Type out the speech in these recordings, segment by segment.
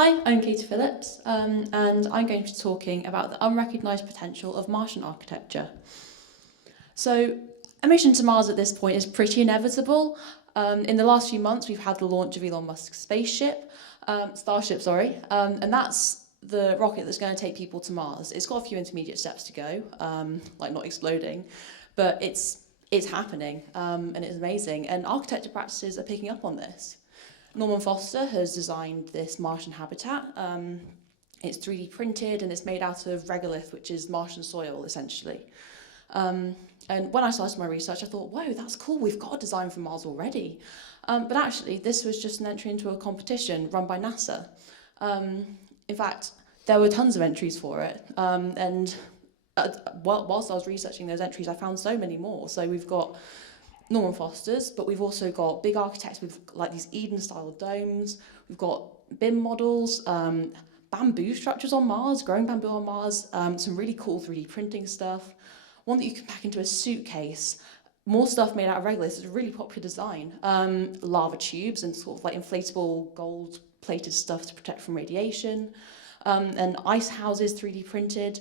Hi, I'm Katie Phillips, and I'm going to be talking about the unrecognised potential of Martian architecture. So, a mission to Mars at this point is pretty inevitable. In the last few months, we've had the launch of Elon Musk's Starship, and that's the rocket that's going to take people to Mars. It's got a few intermediate steps to go, like not exploding, but it's happening, and it's amazing. And architecture practices are picking up on this. Norman Foster has designed this Martian habitat. It's 3D printed and it's made out of regolith, which is Martian soil, essentially. And when I started my research, I thought, whoa, that's cool, we've got a design for Mars already. But actually, this was just an entry into a competition run by NASA. In fact, there were tons of entries for it. Whilst I was researching those entries, I found so many more. So we've got Norman Foster's, but we've also got big architects with like these Eden-style domes. We've got BIM models, bamboo structures on Mars, growing bamboo on Mars, some really cool 3D printing stuff, one that you can pack into a suitcase, more stuff made out of regolith. It's a really popular design. Lava tubes and sort of like inflatable gold-plated stuff to protect from radiation, and ice houses 3D printed.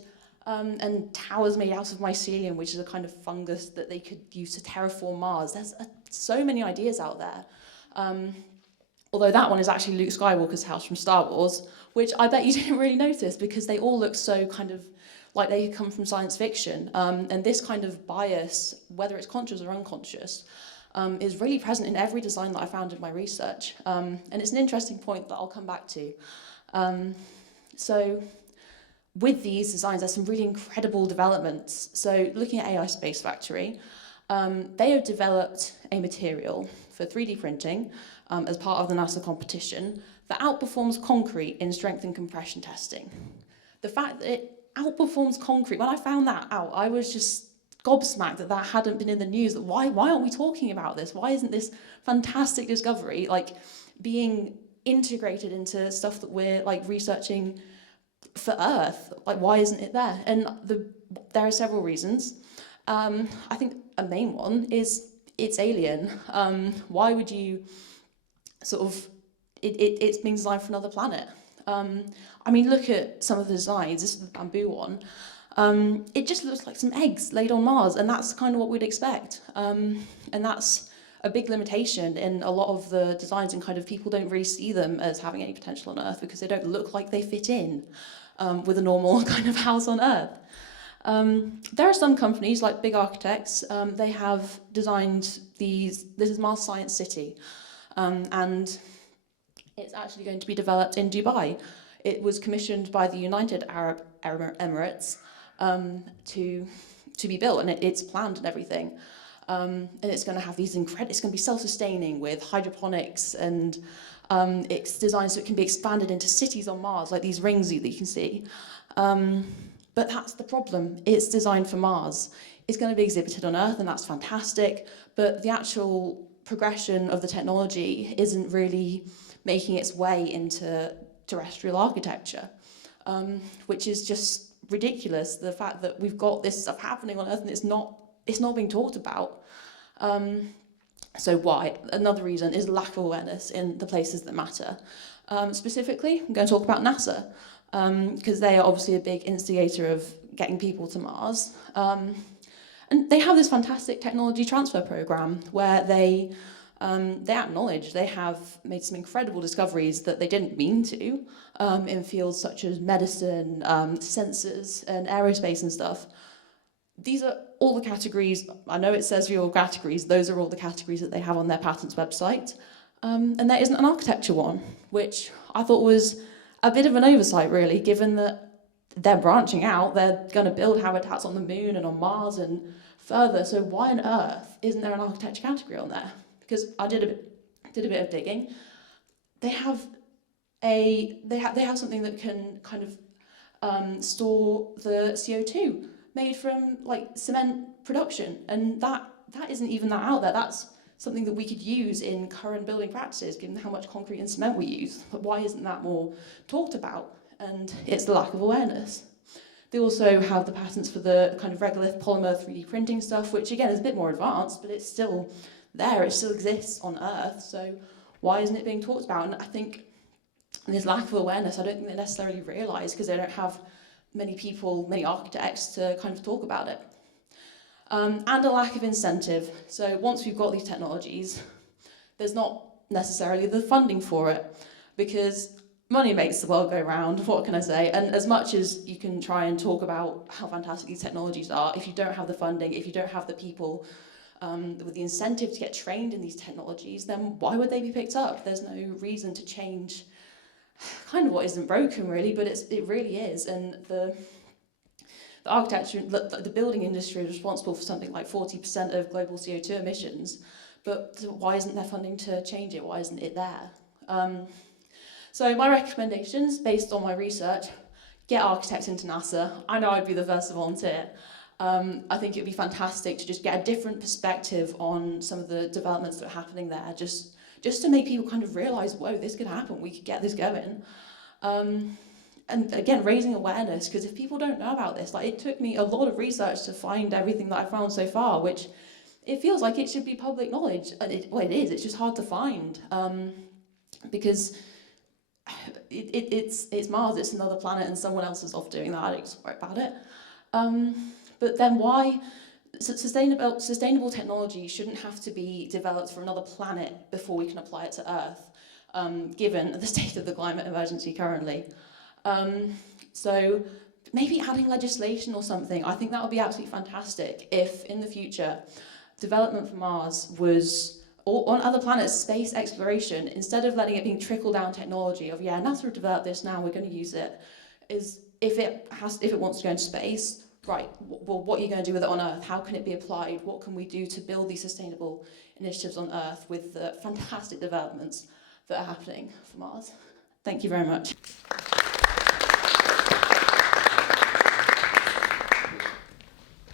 And towers made out of mycelium, which is a kind of fungus that they could use to terraform Mars. There's so many ideas out there. Although that one is actually Luke Skywalker's house from Star Wars, which I bet you didn't really notice because they all look so kind of like they come from science fiction. And this kind of bias, whether it's conscious or unconscious, is really present in every design that I found in my research. And it's an interesting point that I'll come back to. With these designs, there's some really incredible developments. So looking at AI Space Factory, they have developed a material for 3D printing as part of the NASA competition that outperforms concrete in strength and compression testing. The fact that it outperforms concrete, when I found that out, I was just gobsmacked that that hadn't been in the news. Why aren't we talking about this? Why isn't this fantastic discovery like being integrated into stuff that we're like researching for Earth? Like, why isn't it there? And there are several reasons. I think a main one is it's alien. Why would you sort of, it's being designed for another planet. I mean, look at some of the designs. This is the bamboo one. It just looks like some eggs laid on Mars, and that's kind of what we'd expect. And that's a big limitation in a lot of the designs, and kind of people don't really see them as having any potential on Earth because they don't look like they fit in with a normal kind of house on Earth. There are some companies, like big architects, they have designed this is Mars Science City, and it's actually going to be developed in Dubai. It was commissioned by the United Arab Emirates to be built, and it's planned and everything. And it's going to have these it's going to be self-sustaining with hydroponics, and it's designed so it can be expanded into cities on Mars, like these rings that you can see. But that's the problem. It's designed for Mars. It's going to be exhibited on Earth, and that's fantastic, but the actual progression of the technology isn't really making its way into terrestrial architecture, which is just ridiculous. The fact that we've got this stuff happening on Earth and it's not being talked about. So why? Another reason is lack of awareness in the places that matter. Specifically, I'm going to talk about NASA, because they are obviously a big instigator of getting people to Mars. And they have this fantastic technology transfer program where they acknowledge they have made some incredible discoveries that they didn't mean to in fields such as medicine, sensors, and aerospace and stuff. These are all the categories. I know it says your categories. Those are all the categories that they have on their patents website. And there isn't an architecture one, which I thought was a bit of an oversight, really, given that they're branching out. They're going to build habitats on the moon and on Mars and further. So why on earth isn't there an architecture category on there? Because I did a bit of digging. They have something that can kind of store the CO2 made from like cement production, and that isn't even that out there. That's something that we could use in current building practices, given how much concrete and cement we use. But why isn't that more talked about? And it's the lack of awareness. They also have the patents for the kind of regolith polymer 3D printing stuff, which again is a bit more advanced, but it's still there. It still exists on Earth. So why isn't it being talked about? And I think And this lack of awareness, I don't think they necessarily realise, because they don't have many people, many architects to kind of talk about it. And a lack of incentive. So once we've got these technologies, there's not necessarily the funding for it, because money makes the world go round, what can I say? And as much as you can try and talk about how fantastic these technologies are, if you don't have the funding, if you don't have the people with the incentive to get trained in these technologies, then why would they be picked up? There's no reason to change kind of what isn't broken, really, but it really is. And the architecture, the building industry is responsible for something like 40% of global CO2 emissions, but why isn't there funding to change it? Why isn't it there? So my recommendations, based on my research, get architects into NASA. I know I'd be the first to volunteer. I think it would be fantastic to just get a different perspective on some of the developments that are happening there, just to make people kind of realise, whoa, this could happen, we could get this going. And again, raising awareness, because if people don't know about this, like, it took me a lot of research to find everything that I found so far, which it feels like it should be public knowledge. And well, it is, it's just hard to find, because it's Mars, it's another planet, and someone else is off doing that, I don't worry about it. But then why sustainable technology shouldn't have to be developed for another planet before we can apply it to Earth, given the state of the climate emergency currently. So maybe adding legislation or something. I think that would be absolutely fantastic if in the future development for Mars was, or on other planets, space exploration, instead of letting it be trickle-down technology of, yeah, NASA developed this, now we're going to use it, is if it wants to go into space, right, well, what are you going to do with it on Earth? How can it be applied? What can we do to build these sustainable initiatives on Earth with the fantastic developments that are happening for Mars? Thank you very much.